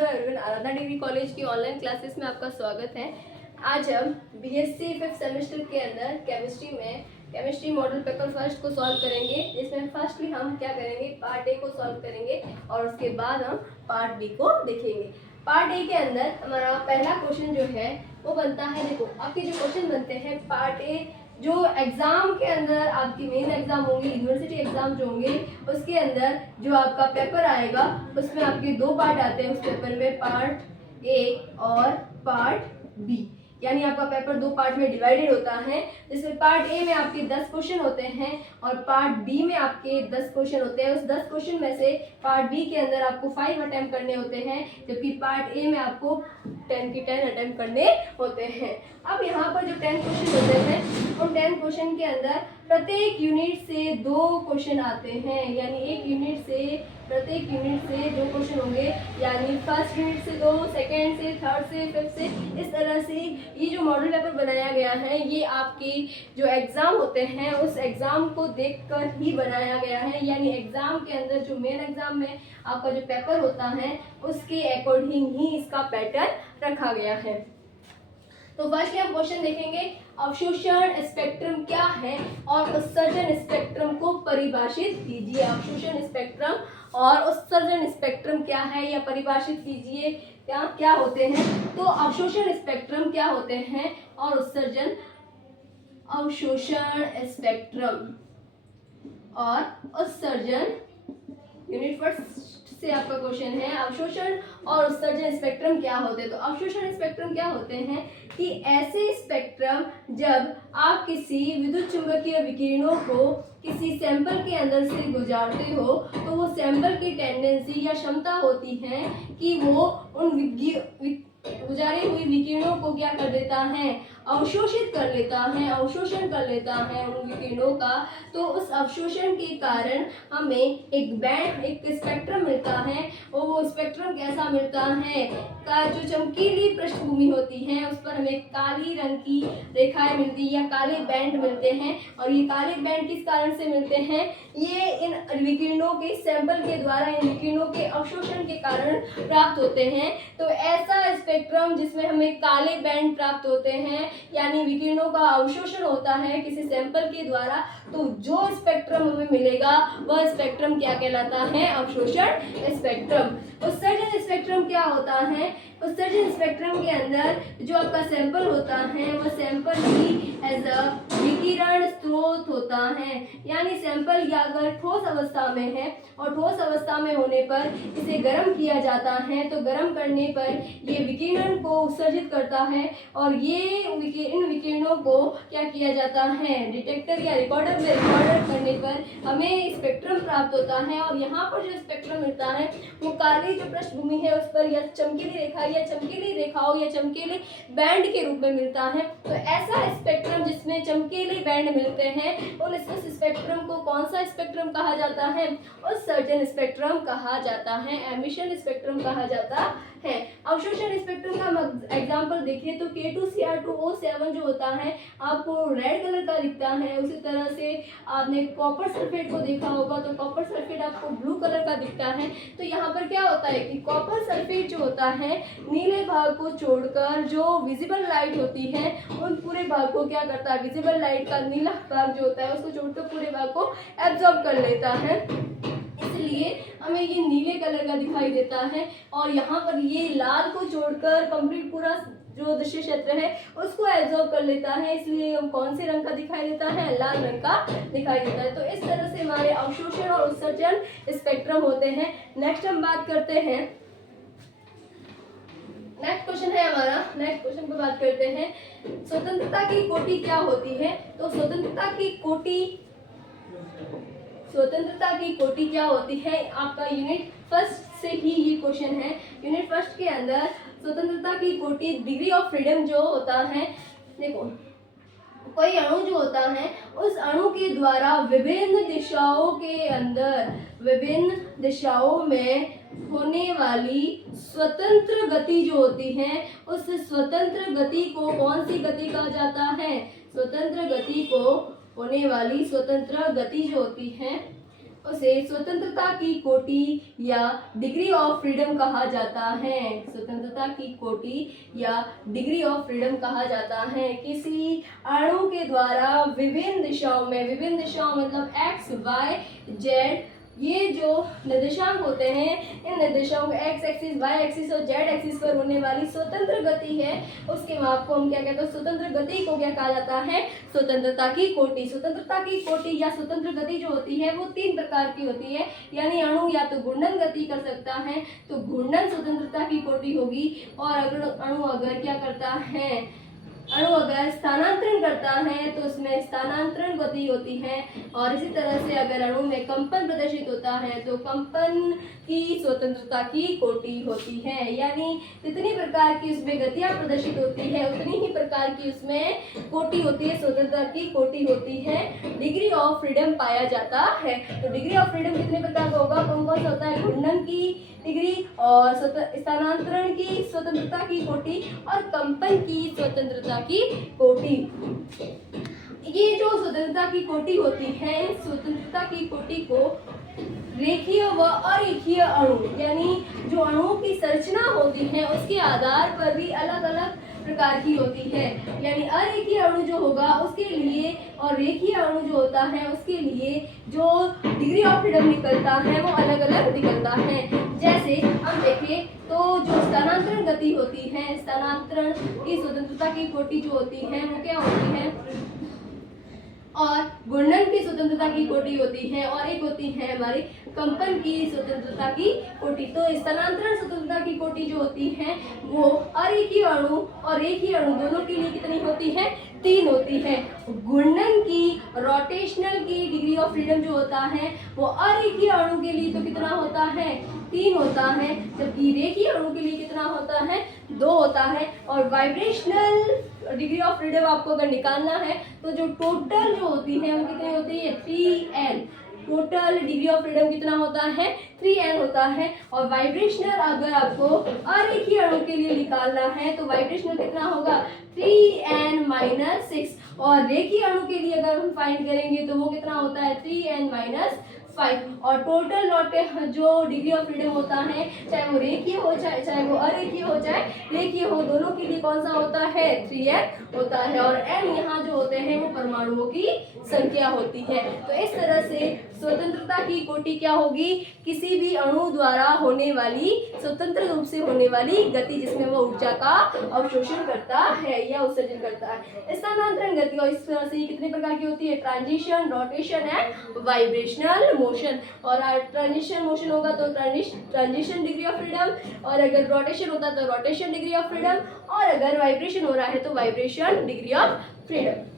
Hello everyone, आराधना degree college की online classes में आपका स्वागत है। आज हम बीएससी 5th सेमेस्टर के अंदर केमिस्ट्री मॉडल पेपर फर्स्ट को सॉल्व करेंगे, जिसमें फर्स्टली हम क्या करेंगे, पार्ट ए को सॉल्व करेंगे और उसके बाद हम पार्ट बी को देखेंगे। पार्ट ए के अंदर हमारा पहला क्वेश्चन जो है वो बनता है, देखो आपके जो क्वेश्चन बनते हैं पार्ट ए, जो एग्जाम के अंदर आपकी मेन एग्जाम होंगे, यूनिवर्सिटी एग्जाम जो होंगे, उसके अंदर जो आपका पेपर आएगा उसमें आपके दो पार्ट आते हैं उस पेपर में, पार्ट ए और पार्ट बी। यानी आपका पेपर दो पार्ट में डिवाइडेड होता है, जिसमें पार्ट ए में आपके 10 क्वेश्चन होते हैं और पार्ट बी में आपके 10 क्वेश्चन होते हैं। उस 10 क्वेश्चन में से पार्ट बी के अंदर आपको 5 अटेम्प्ट करने होते हैं, जबकि पार्ट ए में आपको 10 के 10 अटेम्प्ट करने होते हैं। अब यहाँ पर जो 10 क्वेश्चन होते हैं, उन 10 क्वेश्चन के अंदर प्रत्येक यूनिट से 2 क्वेश्चन आते हैं, यानी प्रत्येक यूनिट से 2 क्वेश्चन होंगे, यानी फर्स्ट यूनिट से 2, सेकेंड से, थर्ड से, फिफ्थ से। इस तरह से ये जो मॉडल पेपर बनाया गया है, ये आपके जो एग्ज़ाम होते हैं उस एग्ज़ाम को देखकर ही बनाया गया है। यानी एग्ज़ाम के अंदर जो मेन एग्ज़ाम में आपका जो पेपर होता है उसके अकॉर्डिंग ही इसका पैटर्न रखा गया है। तो फर्स्ट हम क्वेश्चन देखेंगे, अवशोषण स्पेक्ट्रम क्या है और उत्सर्जन स्पेक्ट्रम को परिभाषित कीजिए। अवशोषण स्पेक्ट्रम और उत्सर्जन स्पेक्ट्रम क्या है या परिभाषित कीजिए, क्या होते हैं। तो अवशोषण स्पेक्ट्रम क्या होते हैं और अवशोषण स्पेक्ट्रम और उत्सर्जन, यूनिट फर्स्ट से आपका क्वेश्चन है, अवशोषण और उत्सर्जन स्पेक्ट्रम क्या होते हैं। तो अवशोषण स्पेक्ट्रम क्या होते हैं कि ऐसे स्पेक्ट्रम जब आप किसी विद्युत चुंबकीय विकिरणों को किसी सैंपल के अंदर से गुजारते हो, तो वो सैंपल की टेंडेंसी या क्षमता होती है कि वो उन गुजारे हुई विकिरणों को क्या कर देता है, अवशोषित कर लेता है, अवशोषण कर लेता है उन विकिरणों का। तो उस अवशोषण के कारण हमें एक स्पेक्ट्रम मिलता है, और वो स्पेक्ट्रम कैसा मिलता है, का जो चमकीली पृष्ठभूमि होती है उस पर हमें काली रंग की रेखाएं मिलती है या काले बैंड मिलते हैं। और ये काले बैंड किस कारण से मिलते हैं, ये इन विकिरणों के सैंपल के द्वारा, इन विकिरणों के अवशोषण के कारण प्राप्त होते हैं। तो ऐसा स्पेक्ट्रम जिसमें हमें काले बैंड प्राप्त होते हैं, यानी विकिरणों का अवशोषण होता है किसी सैंपल के द्वारा, तो जो स्पेक्ट्रम हमें मिलेगा वह स्पेक्ट्रम क्या कहलाता है, अवशोषण स्पेक्ट्रम। उत्सर्जन स्पेक्ट्रम क्या होता है, उत्सर्जन स्पेक्ट्रम के अंदर जो आपका सैंपल होता है वह सैंपल ही एज अ विकिरण स्रोत होता है। यानी सैंपल या अगर ठोस अवस्था में है और ठोस अवस्था में होने पर इसे गर्म किया जाता है, तो गर्म करने पर ये विकिरण को उत्सर्जित करता है और ये इन विकिरणों को क्या किया जाता है, डिटेक्टर या रिकॉर्डर में रिकॉर्डर करने पर हमें स्पेक्ट्रम प्राप्त होता है। और यहाँ पर जो स्पेक्ट्रम मिलता है वो काली जो पृष्ठभूमि है उस पर या चमकीली रेखा या चमकीली रेखाओं या चमकीले बैंड के रूप में मिलता है। तो ऐसा स्पेक्ट्रम जिसमें चमकीले बैंड मिलते हैं, उन स्पेक्ट्रम को कौन सा स्पेक्ट्रम कहा जाता है, उत्सर्जन स्पेक्ट्रम कहा जाता है, एमिशन स्पेक्ट्रम कहा जाता है। अवशोषण स्पेक्ट्रम का एग्जांपल देखिए तो K2Cr2O7 जो होता है आपको रेड कलर का दिखता है। उसी तरह से आपने कॉपर सल्फेट को देखा होगा तो कॉपर सल्फेट आपको ब्लू कलर का दिखता है। तो यहाँ पर क्या होता है कि कॉपर सल्फेट जो होता है नीले भाग को छोड़कर जो विजिबल लाइट होती है उन पूरे भाग को क्या करता है, विजिबल लाइट का नीला भाग जो होता है उसको छोड़कर पूरे भाग को एब्जॉर्ब कर लेता है, इसलिए हमें ये नीले कलर का दिखाई देता है। और यहाँ पर ये लाल को छोड़कर कंप्लीट पूरा जो दृश्य क्षेत्र है उसको एब्जॉर्ब कर लेता है, इसलिए हम कौन से रंग का दिखाई देता है, लाल रंग का दिखाई देता है। तो इस तरह से हमारे अवशोषण और उत्सर्जन स्पेक्ट्रम होते हैं। नेक्स्ट हम बात करते हैं, नेक्स्ट क्वेश्चन है हमारा, नेक्स्ट क्वेश्चन पर बात करते हैं, स्वतंत्रता की कोटि क्या होती है। तो स्वतंत्रता की कोटि क्या होती है, आपका यूनिट फर्स्ट से ही ये क्वेश्चन है। यूनिट फर्स्ट के अंदर स्वतंत्रता की कोटि, डिग्री ऑफ फ्रीडम जो होता है, देखो कोई अणु जो होता है उस अणु के द्वारा विभिन्न दिशाओं में होने वाली स्वतंत्र गति जो होती है, उस स्वतंत्र गति को कौन सी गति कहा जाता है, स्वतंत्र गति को होने वाली स्वतंत्र गति जो होती है उसे स्वतंत्रता की कोटि या डिग्री ऑफ फ्रीडम कहा जाता है। स्वतंत्रता की कोटि या डिग्री ऑफ फ्रीडम कहा जाता है किसी अणु के द्वारा विभिन्न दिशाओं में, विभिन्न दिशाओं मतलब एक्स वाई जेड, ये जो निर्देशांक होते हैं इन निर्देशांक एक्स एक्सिस, वाई एक्सिस और जेड एक्सिस पर होने वाली स्वतंत्र गति है, उसके माप को हम क्या कहते हैं, स्वतंत्र गति को क्या कहा जाता है, स्वतंत्रता की कोटि। स्वतंत्रता की कोटि या स्वतंत्र गति जो होती है वो 3 प्रकार की होती है, यानी अणु या तो घूर्णन गति कर सकता है तो घूर्णन स्वतंत्रता की कोटि होगी, और अगर अणु अगर क्या करता है, अणु अगर स्थानांतरण करता है तो उसमें स्थानांतरण गति होती है। और इसी तरह से अगर अणु में कंपन प्रदर्शित होता है तो कंपन की स्वतंत्रता की कोटि होती है, यानी जितनी प्रकार की उसमें गतियां प्रदर्शित होती है उतनी ही प्रकार की उसमें कोटि होती है, स्वतंत्रता की कोटि होती है, डिग्री ऑफ फ्रीडम पाया जाता है। तो डिग्री ऑफ फ्रीडम कितने प्रकार का होगा, कौन कौन सा होता है, घूर्णन की डिग्री और स्थानांतरण की स्वतंत्रता की कोटि और कंपन की स्वतंत्रता की कोटि। ये जो स्वतंत्रता की कोटि होती है, इस स्वतंत्रता की कोटि को रेखीय व अरेखीय अणु, यानी जो अणुओं की संरचना होती है उसके आधार पर भी अलग अलग प्रकार की होती है, यानी अरेखीय अणु जो होगा उसके लिए और रेखीय अणु जो होता है उसके लिए जो डिग्री ऑफ फ्रीडम निकलता है वो अलग अलग निकलता है। जैसे हम देखें तो जो स्थानांतरण गति होती है, स्थानांतरण की स्वतंत्रता की कोटि जो होती है वो क्या होती है, और घूर्णन की स्वतंत्रता की कोटि होती है, और एक होती है हमारी कंपन की स्वतंत्रता की कोटि। तो स्थानांतरण स्वतंत्रता की कोटि जो होती है वो अरेखीय अणु और रेखीय अणु दोनों के लिए कितनी होती है, 3 होती है। घूर्णन की रोटेशनल की डिग्री ऑफ फ्रीडम जो होता है वो अरेखीय अणु के लिए तो कितना होता है, 3 होता है, जबकि रेखीय अणु के लिए कितना होता है, 2 होता है। और वाइब्रेशनल डिग्री ऑफ फ्रीडम आपको अगर निकालना है तो जो टोटल जो होती है वो कितनी होती है, 3n। Total degree of freedom कितना होता है, 3n होता है। और वाइब्रेशनल अगर आपको अरेखीय अणु के लिए निकालना है तो वाइब्रेशनल कितना होगा, 3n-6, और रेखीय अणु के लिए अगर हम फाइंड करेंगे तो वो कितना होता है, 3n-5। और टोटल जो डिग्री ऑफ फ्रीडम होता है चाहे वो रेखीय हो चाहे वो अरेखीय हो चाहे रेखीय हो, दोनों के लिए कौन सा होता है, 3n होता है। और n यहाँ जो होते हैं वो परमाणुओं की संख्या होती है। तो इस तरह से स्वतंत्रता की कोटि क्या होगी, किसी भी अणु द्वारा होने वाली स्वतंत्र रूप से होने वाली गति जिसमें वो ऊर्जा का अवशोषण करता है या उत्सर्जन करता है। स्थानांतरण गति और इस तरह से कितने प्रकार की होती है, transition, rotation and vibrational motion. और ट्रांजिशन मोशन होगा तो ट्रांजिशन डिग्री ऑफ फ्रीडम, और अगर रोटेशन होता तो रोटेशन डिग्री ऑफ फ्रीडम, और अगर वाइब्रेशन हो रहा है तो वाइब्रेशन डिग्री ऑफ फ्रीडम।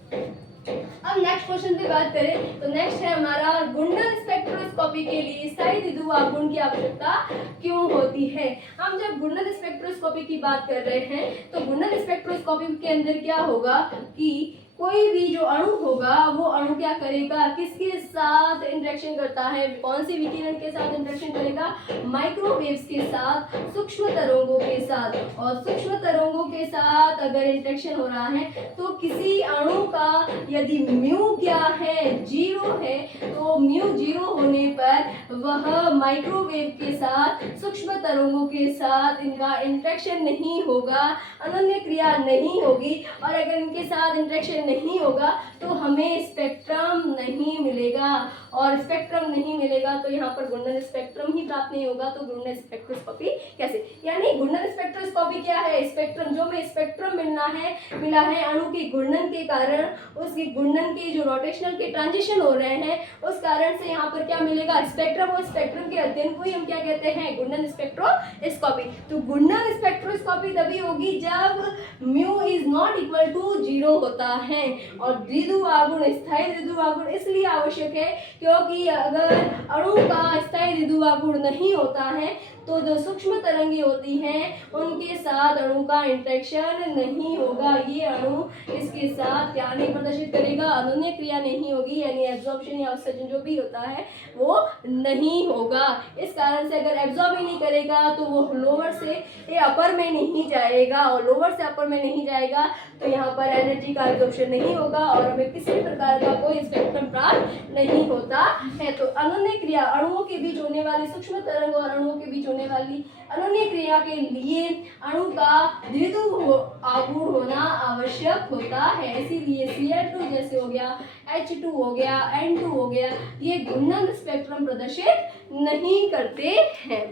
अब नेक्स्ट क्वेश्चन पे बात करें तो नेक्स्ट है हमारा, घूर्णन स्पेक्ट्रोस्कोपी के लिए स्थायी द्विध्रुव आघूर्ण की आवश्यकता क्यों होती है। हम जब घूर्णन स्पेक्ट्रोस्कोपी की बात कर रहे हैं तो घूर्णन स्पेक्ट्रोस्कोपी के अंदर क्या होगा कि कोई भी जो अणु होगा वो अणु क्या करेगा, किसके साथ इंटरेक्शन करता है, कौन सी विकिरण के साथ इंटरेक्शन करेगा, माइक्रोवेव्स के साथ, सूक्ष्म तरंगों के साथ। और सूक्ष्म तरंगों के साथ अगर इंटरेक्शन हो रहा है तो किसी अणु का यदि म्यू क्या है, 0 है, तो म्यू 0 होने पर वह माइक्रोवेव के साथ, सूक्ष्म तरंगों के साथ इनका इंटरेक्शन नहीं होगा, अनन्य क्रिया नहीं होगी। और अगर इनके साथ इंटरेक्शन नहीं होगा तो हमें स्पेक्ट्रम नहीं मिलेगा, और स्पेक्ट्रम नहीं मिलेगा तो यहाँ पर घूर्णन स्पेक्ट्रम ही प्राप्त नहीं होगा। तो घूर्णन स्पेक्ट्रोस्कोपी कैसे, यानी घूर्णन स्पेक्ट्रोस्कोपी क्या है, स्पेक्ट्रम जो में स्पेक्ट्रम मिला है अणु के घूर्णन के कारण, उसके घूर्णन के जो रोटेशनल के ट्रांजिशन हो रहे हैं उस कारण से यहाँ पर क्या मिलेगा, स्पेक्ट्रम। और स्पेक्ट्रम के अध्ययन को ही हम क्या कहते हैं, घूर्णन स्पेक्ट्रोस्कोपी। तो घूर्णन स्पेक्ट्रोस्कोपी तभी होगी जब mu is not equal to 0 होता है। और द्विध्रुव आघूर्ण, स्थायी द्विध्रुव आघूर्ण इसलिए आवश्यक है क्योंकि अगर अणु का स्थायी द्विध्रुव आघूर्ण नहीं होता है तो जो सूक्ष्म तरंगे होती हैं उनके साथ अणु का इंटरेक्शन नहीं होगा, ये अणु इसके साथ क्या नहीं प्रदर्शित करेगा, अनन्य क्रिया नहीं होगी, यानी एब्जॉर्प्शन या उत्सर्जन जो भी होता है वो नहीं होगा। इस कारण से अगर एब्जॉर्ब ही नहीं करेगा तो वो लोअर से अपर में नहीं जाएगा, और लोअर से अपर में नहीं जाएगा तो यहाँ पर एनर्जी का एब्जॉर्प्शन नहीं होगा और हमें किसी प्रकार का कोई स्पेक्ट्रम प्राप्त नहीं होता है। तो अनुन्नय क्रिया, अणुओं के बीच होने वाली सूक्ष्म तरंग और अणुओं के बीच होने वाली अनुन्नय क्रिया के लिए अणु का द्विध्रुव आघूर्ण होना आवश्यक होता है। इसीलिए Cl2 जैसे हो गया, H2 हो गया, N2 हो गया, ये घूर्णन स्पेक्ट्रम प्रदर्शित नहीं करते हैं।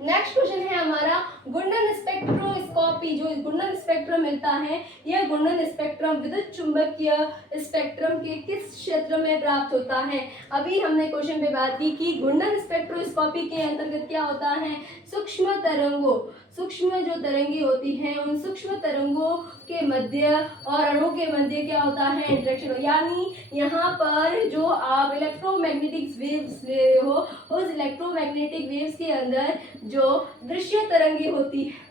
नेक्स्ट क्वेश्चन है हमारा घूर्णन स्पेक्ट्रोस्कोपी। जो घूर्णन स्पेक्ट्रम मिलता है, यह घूर्णन स्पेक्ट्रम विद्युत चुंबकीय स्पेक्ट्रम के किस क्षेत्र में प्राप्त होता है। अभी हमने क्वेश्चन पे बात की कि घूर्णन स्पेक्ट्रोस्कोपी के अंतर्गत क्या होता है, सूक्ष्म तरंगों, सूक्ष्म जो तरंगे होती हैं उन सूक्ष्म तरंगों के मध्य और अणु के मध्य क्या होता है, इंटरेक्शन। यानी यहाँ पर जो आप इलेक्ट्रोमैग्नेटिक वेव्स ले रहे हो, उस इलेक्ट्रोमैग्नेटिक वेव्स के अंदर जो दृश्य तरंगे होती है,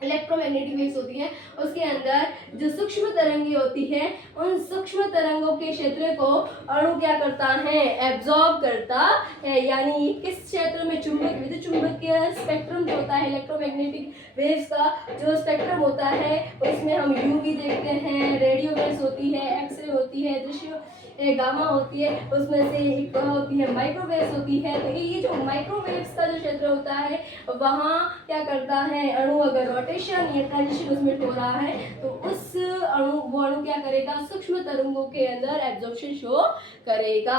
इलेक्ट्रोमैग्नेटिक वेव्स होती हैं, उसके अंदर जो सूक्ष्म तरंगे होती हैं, उन सूक्ष्म तरंगों के क्षेत्र को अणु क्या करता है, एब्जॉर्ब करता है। यानी किस क्षेत्र में चुंबक, विद्युत चुंबकीय स्पेक्ट्रम जो होता है, इलेक्ट्रोमैग्नेटिक वेव्स का जो स्पेक्ट्रम होता है, उसमें हम यूवी देखते हैं, रेडियो वेव्स होती है, एक्सरे होती है, दृश्य गामा होती है, उसमें से एक होती है माइक्रोवेव्स होती है। तो ये जो माइक्रोवेव्स का जो क्षेत्र होता है, वहाँ क्या करता है, अणु अगर रोटेशन या ट्रांजिशन उसमें हो रहा है तो उस वो अणु क्या करेगा, सूक्ष्म तरंगों के अंदर एब्जॉर्प्शन शो करेगा।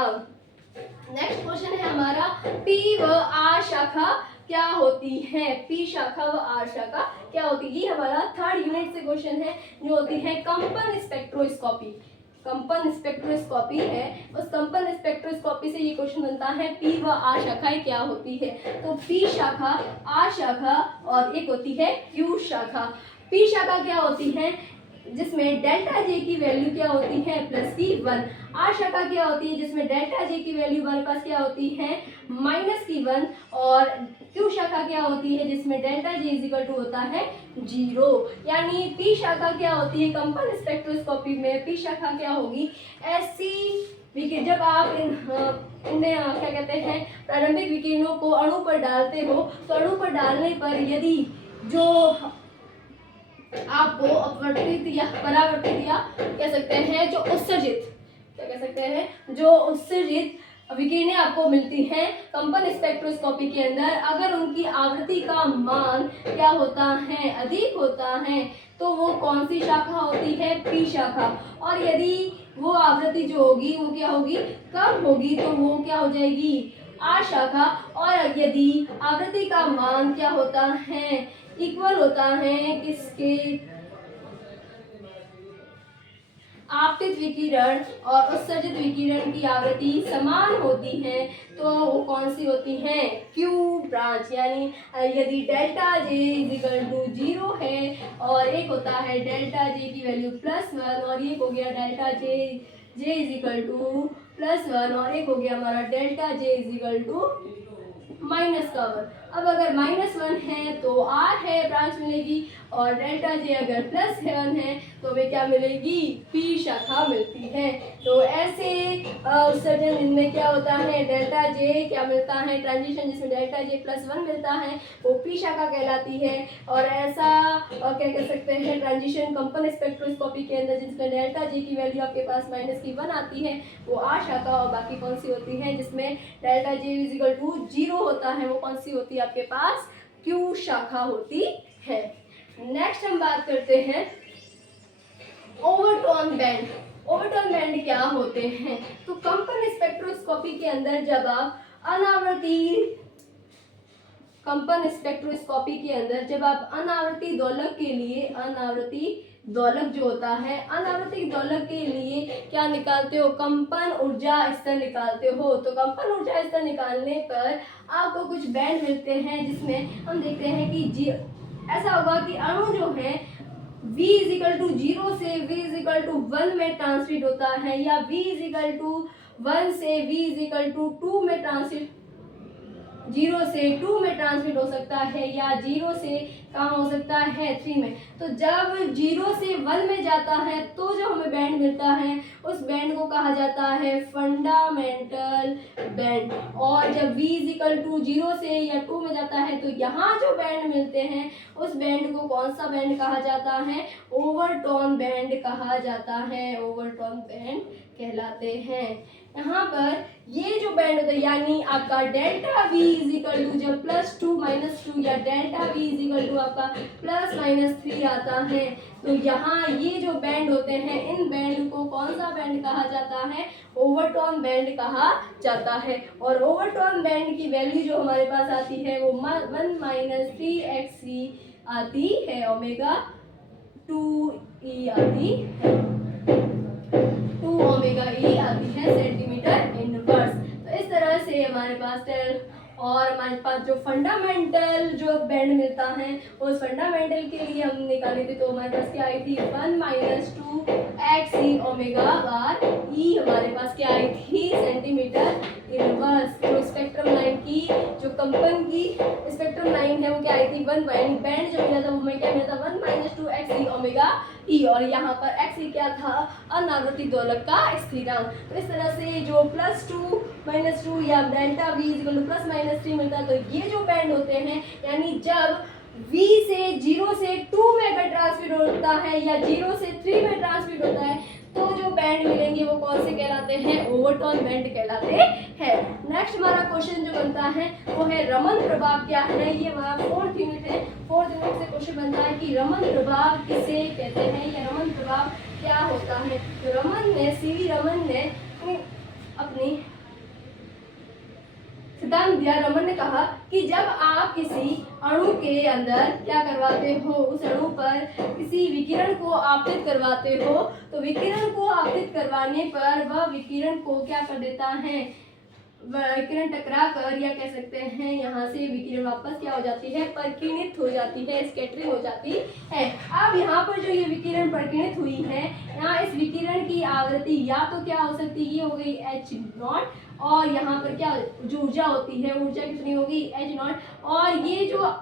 नेक्स्ट क्वेश्चन है हमारा पी व आर शाखा क्या होती है। पी शाखा व आर शाखा क्या होती है, ये हमारा थर्ड यूनिट से क्वेश्चन है, जो होती है कंपन स्पेक्ट्रोस्कोपी। कंपन स्पेक्ट्रोस्कोपी है, उस कंपन स्पेक्ट्रोस्कोपी से ये क्वेश्चन बनता है पी व आर शाखाएं क्या होती है। तो पी शाखा, आर शाखा और एक होती है क्यू शाखा। पी शाखा क्या होती है, जिसमें डेल्टा जे की वैल्यू क्या होती है, +1। आर शाखा क्या होती है, जिसमें डेल्टा जे की वैल्यू हमारे पास क्या होती है, -1। और क्यू शाखा क्या होती है, जिसमें डेल्टा जे = होता है 0। यानी पी शाखा क्या होती है, कंपन स्पेक्ट्रोस्कोपी में पी शाखा क्या होगी, ऐसी विकिरण, जब आप इन्हें क्या कहते हैं, प्रारंभिक विकिरणों को अणु पर डालते हो, तो अणु पर डालने पर यदि जो आपको अपवर्तित या परावर्तित या कह सकते हैं जो उत्सर्जित, क्या कह सकते हैं, जो उत्सर्जित विकिरणें आपको मिलती हैं कंपन स्पेक्ट्रोस्कोपी के अंदर, अगर उनकी आवृत्ति का मान क्या होता है, अधिक होता है, तो वो कौन सी शाखा होती है, पी शाखा। और यदि वो आवृत्ति जो होगी वो क्या होगी, कम होगी, तो वो क्या हो जाएगी, आर शाखा। और यदि आवृत्ति का मान क्या होता है, इक्वल होता है किसके, आपतित विकिरण और उत्सर्जित विकिरण की आवृत्ति समान होती है, तो वो कौन सी होती है, क्यू ब्रांच। यानी यदि डेल्टा जे = 0 है और एक होता है डेल्टा जे की वैल्यू +1 और एक हो गया डेल्टा जे = +1 और एक हो गया हमारा डेल्टा जे = -1। अब अगर -1 है तो आर है ब्रांच मिलेगी, और डेल्टा जे अगर +1 है तो हमें क्या मिलेगी, पी शाखा मिलती है। तो ऐसे उत्सर्जन इनमें क्या होता है, डेल्टा जे क्या मिलता है, ट्रांजिशन जिसमें डेल्टा जे +1 मिलता है वो पी शाखा कहलाती है। और ऐसा क्या कह सकते हैं, ट्रांजिशन कंपन स्पेक्ट्रोस्कोपी के अंदर जिसमें डेल्टा जे की वैल्यू आपके पास -1 आती है वो आर शाखा। और बाकी कौन सी होती है, जिसमें डेल्टा जे = 0 होता है, वो कौन सी होती है आपके पास, क्यू शाखा होती है। नेक्स्ट हम बात करते हैं ओवरटोन बैंड। ओवरटोन बैंड क्या होते हैं, तो कंपन स्पेक्ट्रोस्कोपी के अंदर जब आप अनावर्ती, कंपन स्पेक्ट्रोस्कोपी के अंदर जब आप अनावर्ती दोलक के लिए, अनावर्ती दोलक जो होता है, अनावर्ती दोलक के लिए क्या निकालते हो, कंपन ऊर्जा स्तर निकालते हो। तो कंपन ऊर्जा स्तर निकालने पर आपको कुछ बैंड मिलते हैं, जिसमें हम देखते हैं कि ऐसा होगा कि अणु जो है V = 0 से V = 1 में ट्रांसमिट होता है, या V = 1 से V = 2 में ट्रांसमिट, 0 से 2 में ट्रांसमिट हो सकता है, या 0 से कहाँ हो सकता है, 3 में। तो जब 0 से 1 में जाता है तो जो हमें बैंड मिलता है उस बैंड को कहा जाता है फंडामेंटल बैंड। और जब V = 0 से या 2 में जाता है तो यहाँ जो बैंड मिलते हैं उस बैंड को कौन सा बैंड कहा जाता है, ओवरटोन बैंड कहा जाता है, ओवरटोन बैंड कहलाते हैं। यहाँ पर ये जो बैंड होता है यानी आपका delta V is equal to जब +2 -2 या delta V is equal to आपका +-3 आता है, तो यहाँ ये जो बैंड होते हैं इन बैंड को कौन सा बैंड कहा जाता है? ओवरटोन बैंड कहा जाता है। और ओवरटोन बैंड की वैल्यू जो हमारे पास आती है वो 1 - 3xc आती है, ओमेगा 2e आती है, 2 ओमेगा ई आती है सेंटीमीटर इनवर्स। तो इस तरह से हमारे पास और हमारे पास जो फंडामेंटल जो बैंड मिलता है उस फंडामेंटल के लिए हम निकाले थे, तो हमारे पास क्या आई थी? 1 - 2xc ओमेगा बार ई हमारे पास क्या आई थी? Centimetre inverse. जो स्पेक्ट्रम लाइन की जो कंपन की स्पेक्ट्रम लाइन है वो क्या आई थी? 1 बैंड जो मिला था वो मैं क्या मिला था? 1 - 2xc ओमेगा ई। और यहाँ पर x क्या था? अनावृत्ति दोलक का स्थिरांक। तो इस तरह से जो +2 - 2 या डेल्टा V इक्वल टू +-3 मिलता है, तो ये जो बैंड होते हैं यानी जब V से 0 से 2 में अगर ट्रांसमिट होता है या 0 से 3 में ट्रांसमिट होता है तो जो बैंड मिलेंगे वो कौन से कहलाते हैं? ओवरटोन बैंड कहलाते हैं। नेक्स्ट हमारा क्वेश्चन जो बनता है वो है रमन प्रभाव क्या है? ये हमारा 4th यूनिट है। 4th यूनिट से क्वेश्चन बनता है कि रमन प्रभाव किसे कहते हैं या रमन प्रभाव क्या होता है? तो रमन ने सीवी रमन ने अपनी सिद्धांत दिया। रमन ने कहा कि जब आप किसी अणु के अंदर क्या करवाते हो, उस अणु पर किसी विकिरण को आपतित करवाते हो, तो विकिरण को आपतित करवाने पर वह विकिरण को क्या कर देता है? विकिरण टकरा कर या कह सकते हैं यहाँ से विकिरण वापस क्या हो जाती है? परिकिणित हो जाती है, स्कैटरिंग हो जाती है। अब यहाँ पर जो ये विकिरण परिकिणित हुई है, यहाँ इस विकिरण की आवृत्ति या तो क्या हो सकती है? ये हो गई h0 और यहाँ पर क्या जो ऊर्जा होती है, ऊर्जा कितनी होगी? h0। और ये जो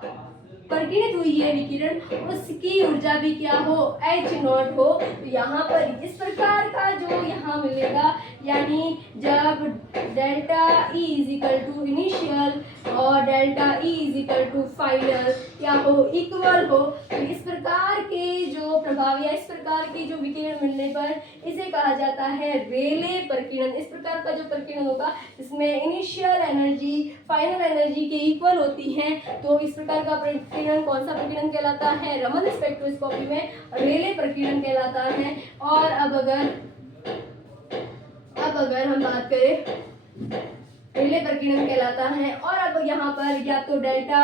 परिकिणित हुई है विकिरण उसकी ऊर्जा भी क्या हो? h0 हो। तो यहाँ पर इस प्रकार का जो यहाँ मिलेगा यानी जब delta E is equal to initial और delta E is equal to final क्या हो? इक्वल हो, तो इस प्रकार के जो प्रभाव या इस प्रकार की जो विकिरण मिलने पर इसे कहा जाता है रेले परिकिरण। इस प्रकार का जो परिकिरण होगा इसमें इनिशियल एनर्जी फाइनल एनर्जी के इक्वल होती है, तो इस प्रकार का प्रकीर्णन कौन सा प्रकीर्णन कहलाता है? रमन स्पेक्ट्रोस्कोपी में रेले प्रकीर्णन कहलाता है। और अब अगर हम बात करें रेले प्रकीर्णन कहलाता है। और अब यहाँ पर या तो डेल्टा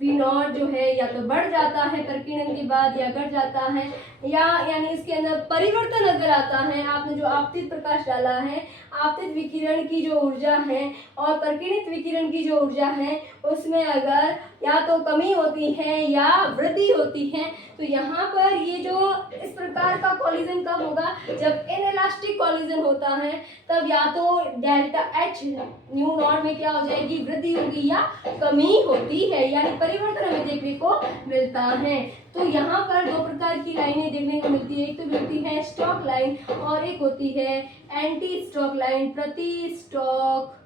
V0 जो है या तो बढ़ जाता है प्रकीर्णन के बाद या घट जाता है, या यानी इसके अंदर परिवर्तन अगर आता है, आपने जो आपतित प्रकाश डाला है, आपतित विकिरण की जो ऊर्जा है और प्रकीर्णित विकिरण की जो ऊर्जा है उसमें अगर या तो कमी होती है या वृद्धि होती है, तो यहाँ पर ये जो इस प्रकार का कॉलिजन कब होगा? जब इनइलास्टिक कॉलिजन होता है, तब या तो डेल्टा H न्यू नॉट में क्या हो जाएगी? वृद्धि होगी या कमी होती है, यानी परिवर्तन हमें देखने को मिलता है। तो यहाँ पर दो प्रकार की लाइनें देखने को मिलती है, एक तो मिलती है स्टॉक लाइन और एक होती है एंटी स्टॉक लाइन, प्रति स्टॉक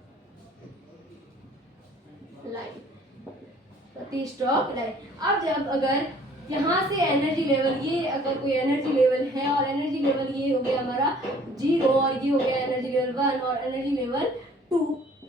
लाइन, प्रति स्टॉक लाइन। अब जब अगर यहाँ से एनर्जी लेवल, ये अगर कोई एनर्जी लेवल है और एनर्जी लेवल ये हो गया हमारा 0 और ये हो गया एनर्जी लेवल 1 और एनर्जी लेवल 2,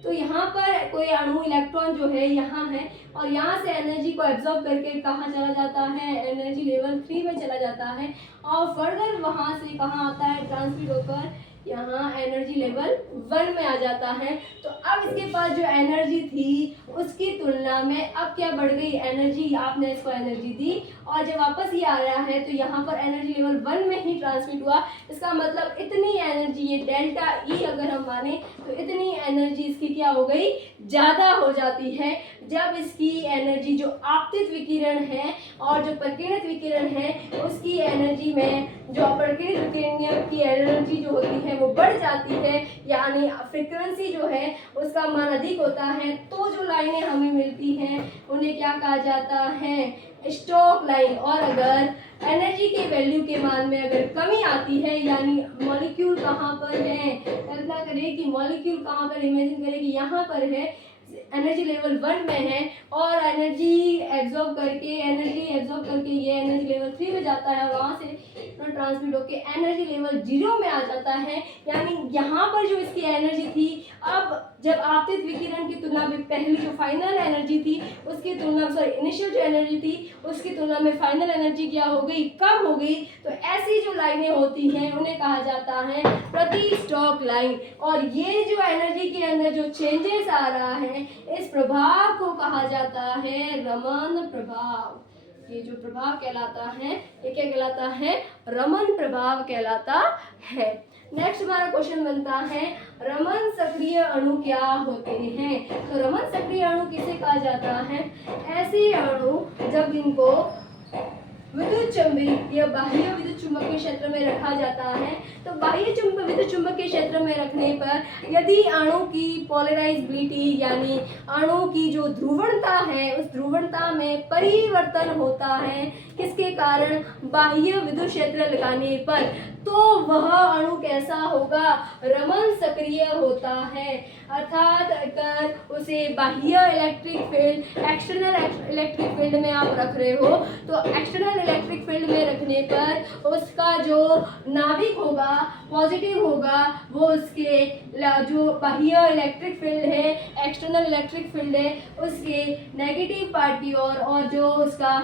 तो यहाँ पर कोई अणु इलेक्ट्रॉन जो है यहाँ है और यहाँ से एनर्जी को एब्जॉर्ब करके कहाँ चला जाता है? एनर्जी लेवल 3 में चला जाता है और फर्दर वहाँ से कहाँ आता है? ट्रांसमिट होकर यहाँ एनर्जी लेवल 1 में आ जाता है। तो अब इसके पास जो एनर्जी थी उसकी तुलना में अब क्या बढ़ गई? एनर्जी, आपने इसको एनर्जी दी और जब वापस ये आ रहा है तो यहाँ पर एनर्जी लेवल 1 में ही ट्रांसमिट हुआ। इसका मतलब इतनी एनर्जी, ये डेल्टा ई अगर हम माने तो इतनी एनर्जी इसकी क्या हो गई? ज़्यादा हो जाती है। जब इसकी एनर्जी जो आपतित विकिरण है और जो प्रकीर्णित विकिरण है उसकी एनर्जी में जो प्रकीर्णित विकिरण की एनर्जी जो होती है वो बढ़ जाती है, यानी फ्रीक्वेंसी जो है उसका मान अधिक होता है, तो जो लाइनें हमें मिलती हैं उन्हें क्या कहा जाता है? Stock line. और अगर एनर्जी के वैल्यू के मान में अगर कमी आती है, यानी मॉलिक्यूल कहाँ पर है? कल्पना करें कि मॉलिक्यूल कहाँ पर, इमेजिन करें कि यहाँ पर है, एनर्जी लेवल 1 में है और एनर्जी एब्जॉर्ब करके ये एनर्जी लेवल 3 में जाता है, वहाँ से ट्रांसमिट होके एनर्जी लेवल 0 में आ जाता है। यानी यहाँ पर जो इसकी एनर्जी थी, अब जब आपतित विकिरण की तुलना में पहली जो फाइनल एनर्जी थी उसकी तुलना, सॉरी इनिशियल जो एनर्जी थी उसकी तुलना में फाइनल एनर्जी क्या हो गई, कम हो गई। तो ऐसी जो लाइनें होती हैं उन्हें कहा जाता है प्रति स्टॉक लाइन। और ये जो एनर्जी के अंदर जो चेंजेस आ रहा है, इस प्रभाव को कहा जाता है रमन प्रभाव। ये जो प्रभाव कहलाता है, ये क्या कहलाता है, रमन प्रभाव कहलाता है। नेक्स्ट हमारा क्वेश्चन बनता है रमन सक्रिय अणु क्या होते हैं। तो रमन सक्रिय अणु किसे कहा जाता है, ऐसे अणु जब इनको विद्युत चुंबकीय या बाह्य विद्युत चुंबकीय क्षेत्र में रखा जाता है, तो बाह्य विद्युत चुंबकीय क्षेत्र में रखने पर यदि अणु की पोलराइजेबिलिटी यानी अणु की जो ध्रुवणता है, उस ध्रुवणता में परिवर्तन होता है, किसके कारण, बाह्य विद्युत क्षेत्र लगाने पर, तो वह अणु कैसा होगा, रमन सक्रिय होता है। अर्थात अगर उसे बाह्य electric field, external electric field में आप रख रहे हो, तो एक्सटर्नल इलेक्ट्रिक फील्ड में रखने पर उसका जो नाभिक होगा, पॉजिटिव होगा, वो उसके जो बाह्य इलेक्ट्रिक फील्ड है, एक्सटर्नल इलेक्ट्रिक फील्ड है, उसके नेगेटिव पार्ट की ओर, और जो उसका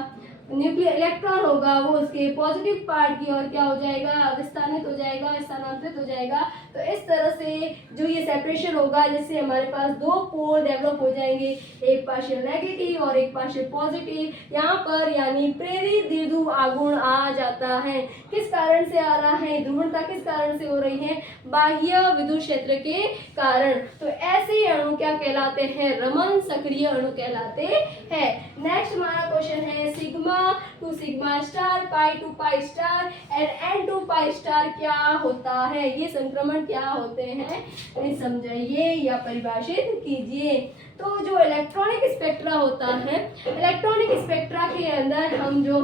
न्यूक्लियर इलेक्ट्रॉन होगा वो उसके पॉजिटिव पार्ट की ओर क्या हो जाएगा, विस्थानित हो जाएगा, स्थानांतरित हो जाएगा। तो इस तरह से जो ये सेपरेशन होगा, जिससे हमारे पास दो पोल डेवलप हो जाएंगे, एक पार्शियल नेगेटिव और एक पार्शियल पॉजिटिव। यहाँ पर यानी प्रेरित द्विध्रुव आघूर्ण आ जाता है। किस कारण से आ रहा है, ध्रुवणता किस कारण से हो रही है, बाह्य विद्युत क्षेत्र के कारण। तो ऐसे अणु क्या कहलाते हैं, रमन सक्रिय अणु कहलाते हैं। नेक्स्ट हमारा क्वेश्चन है sigma to sigma star, pi to pi star and N to pi star क्या होता है, ये संक्रमण क्या होते हैं, समझाइए या परिभाषित कीजिए। तो जो इलेक्ट्रॉनिक स्पेक्ट्रा होता है, इलेक्ट्रॉनिक स्पेक्ट्रा के अंदर हम जो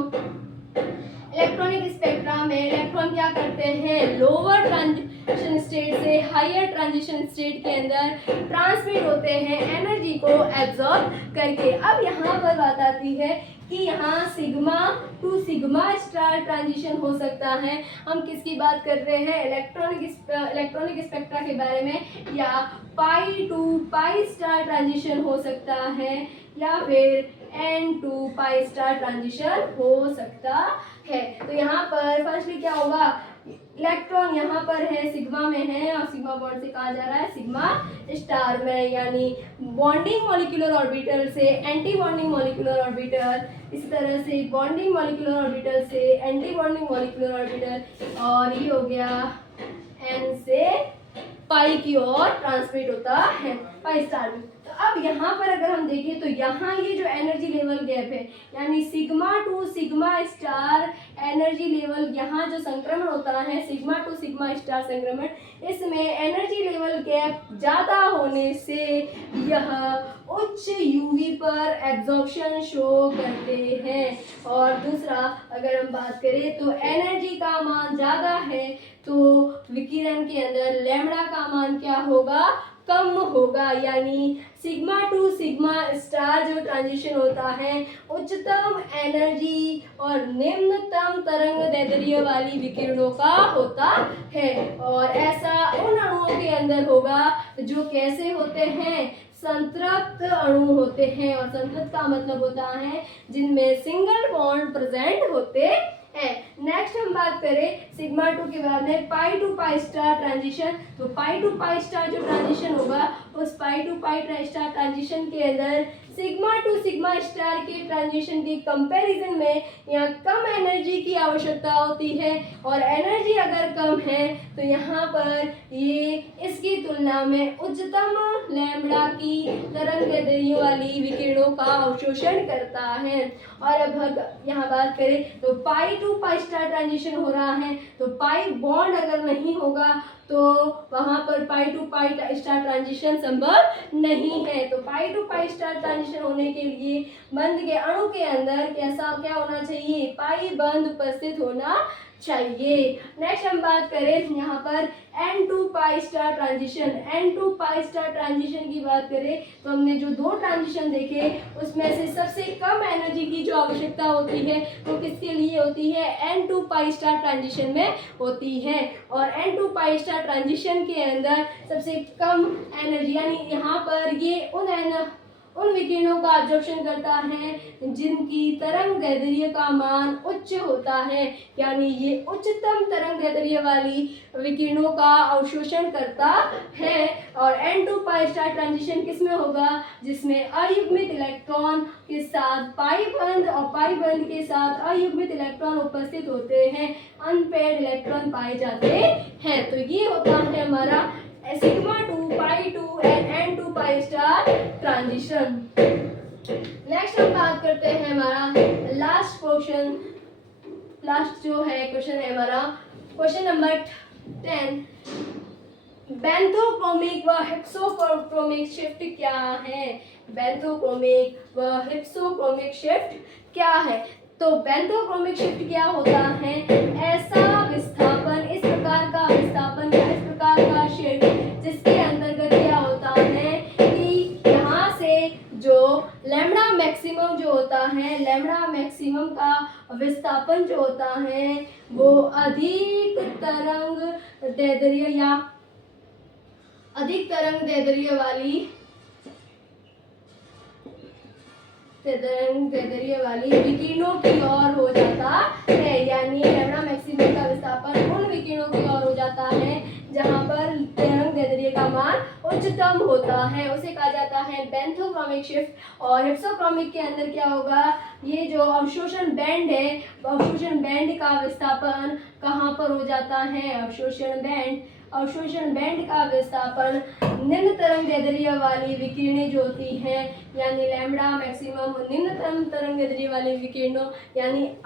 इलेक्ट्रॉनिक स्पेक्ट्रा में इलेक्ट्रॉन क्या करते हैं, लोअर ट्रांजिशन स्टेट से हायर ट्रांजिशन स्टेट के अंदर ट्रांसमिट होते हैं एनर्जी को एब्जॉर्ब करके। अब यहाँ पर बात आती है कि यहाँ sigma to sigma star transition हो सकता है। हम किसकी बात कर रहे हैं, इलेक्ट्रॉनिक स्पेक्ट्रा के बारे में, या pi to pi star transition हो सकता है, या फिर N to pi star transition हो सकता है। तो यहाँ पर फर्स्टली क्या होगा, इलेक्ट्रॉन यहाँ पर है, सिग्मा में है, और सिग्मा बॉन्ड से कहा जा रहा है सिग्मा स्टार में, यानी बॉन्डिंग मॉलिक्यूलर ऑर्बिटल से एंटी बॉन्डिंग मॉलिक्यूलर ऑर्बिटल, इस तरह से बॉन्डिंग मॉलिक्यूलर ऑर्बिटल से एंटी बॉन्डिंग मॉलिक्यूलर ऑर्बिटल, और ये हो गया एन से पाई की ओर ट्रांसमिट होता है, पाई स्टार में। तो अब यहाँ पर अगर हम देखें तो यहाँ ये जो एनर्जी लेवल गैप है, यानी sigma to sigma star energy level, यहाँ जो संक्रमण होता है सिग्मा टू सिग्मा स्टार संक्रमण, इसमें एनर्जी लेवल गैप ज़्यादा होने से यह उच्च यूवी पर एब्जॉर्प्शन शो करते हैं। और दूसरा अगर हम बात करें तो एनर्जी का मान ज़्यादा है तो विकिरण के अंदर लैम्बडा का मान क्या होगा, कम होगा। यानी सिग्मा टू सिग्मा स्टार जो ट्रांजिशन होता है उच्चतम एनर्जी और निम्नतम तरंग दैर्ध्य वाली विकिरणों का होता है, और ऐसा उन अणुओं के अंदर होगा जो कैसे होते हैं, संतृप्त अणु होते हैं। और संतृप्त का मतलब होता है जिनमें सिंगल बॉन्ड प्रेजेंट होते हैं। नेक्स्ट हम बात करें सिग्मा टू के बाद में पाई टू पाई स्टार ट्रांजिशन। तो पाई टू पाई स्टार जो ट्रांजिशन होगा, उस पाई टू पाई स्टार ट्रांजिशन के अंदर सिग्मा टू सिग्मा स्टार के ट्रांजिशन के कंपैरिजन में यहाँ कम एनर्जी की आवश्यकता होती है, और एनर्जी अगर कम है तो यहाँ पर ये इसकी तुलना में उच्चतम लैम्बडा की तरंगदैर्ध्य वाली विकिरणों का अवशोषण करता है। और अब यहाँ बात करें तो पाई टू पाई स्टार ट्रांजिशन हो रहा है, तो पाई बॉन्ड अगर नहीं होगा तो वहाँ पर पाई टू पाई स्टार ट्रांजिशन संभव नहीं है। तो पाई टू पाई स्टार ट्रांजिशन होने के लिए बंध के अणु के अंदर कैसा क्या होना चाहिए, पाई बंध उपस्थित होना चाहिए। नेक्स्ट हम बात करें यहाँ पर N2 पाई स्टार ट्रांजिशन। N2 पाई स्टार ट्रांजिशन की बात करें तो हमने जो दो ट्रांजिशन देखे उसमें से सबसे कम एनर्जी की जो आवश्यकता होती है वो किसके लिए होती है, N2 पाई स्टार ट्रांजिशन में होती है। और N2 पाई स्टार ट्रांजिशन के अंदर सबसे कम एनर्जी यानी यहाँ पर ये उन विकिरणों का अब्जॉर्प्शन करता है जिनकी तरंग दैर्ध्य का मान उच्च होता है, यानी ये उच्चतम तरंग दैर्ध्य वाली विकिरणों का अवशोषण करता है। और N2 पाई स्टार ट्रांजिशन किसमें होगा, जिसमें अयुग्मित इलेक्ट्रॉन के साथ पाई बंध और पाई बंध के साथ अयुग्मित इलेक्ट्रॉन उपस्थित होते हैं, अनपेयर्ड इलेक्ट्रॉन पाए जाते हैं। तो ये होता है हमारा sigma 2 pi 2 and N2 pi star transition. Next हम बात करते हैं हमारा लास्ट क्वेश्चन। लास्ट जो है क्वेश्चन है हमारा क्वेश्चन नंबर 10। बेंथोक्रोमिक व हेक्सोक्रोमिक शिफ्ट क्या है। बेंथोक्रोमिक व हेक्सोक्रोमिक शिफ्ट क्या है। तो बेंथोक्रोमिक शिफ्ट क्या होता है, ऐसा विस्थापन, इस प्रकार का विस्थापन या इस प्रकार का शिफ्ट जिसके अंतर्गत क्या होता है कि यहाँ से जो लैम्बडा मैक्सिमम जो होता है, लैम्बडा मैक्सिमम का विस्थापन जो होता है वो अधिक तरंग दैर्ध्य वाली विकिरणों की ओर हो जाता है, यानी लैम्बडा मैक्सिमम का विस्थापन उन विकिरणों की ओर हो जाता है जहां पर तरंग दैर्ध्य का मान उच्चतम होता है, उसे कहा जाता है बेंथोक्रोमिक शिफ्ट। और हिप्सोक्रोमिक के अंदर क्या होगा, ये जो अवशोषण बैंड है, अवशोषण बैंड का विस्थापन कहाँ पर हो जाता है, अवशोषण बैंड का विस्थापन निम्न तरंग दैर्ध्य वाली विकिरणें जो होती हैं, यानी लैम्बडा मैक्सिमम निम्नतम तरंग दैर्ध्य वाली विकिरणों यानी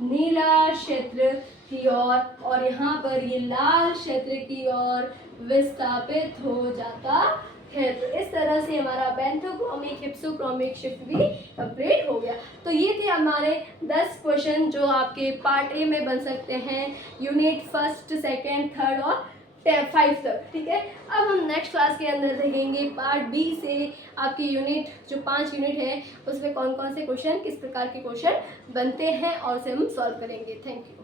नीला क्षेत्र की ओर और यहाँ पर ये लाल क्षेत्र की ओर विस्थापित हो जाता है। तो इस तरह से हमारा बेंथोक्रोमिक हिप्सोक्रोमिक शिफ्ट भी कंप्लीट हो गया। तो ये थे हमारे 10 क्वेश्चन जो आपके पार्ट ए में बन सकते हैं, यूनिट 1, 2, 3 और 5 तक। ठीक है, अब हम नेक्स्ट क्लास के अंदर देखेंगे पार्ट बी से आपकी यूनिट जो 5 यूनिट है उसमें कौन कौन से क्वेश्चन, किस प्रकार के क्वेश्चन बनते हैं और उसे हम सॉल्व करेंगे। Thank you.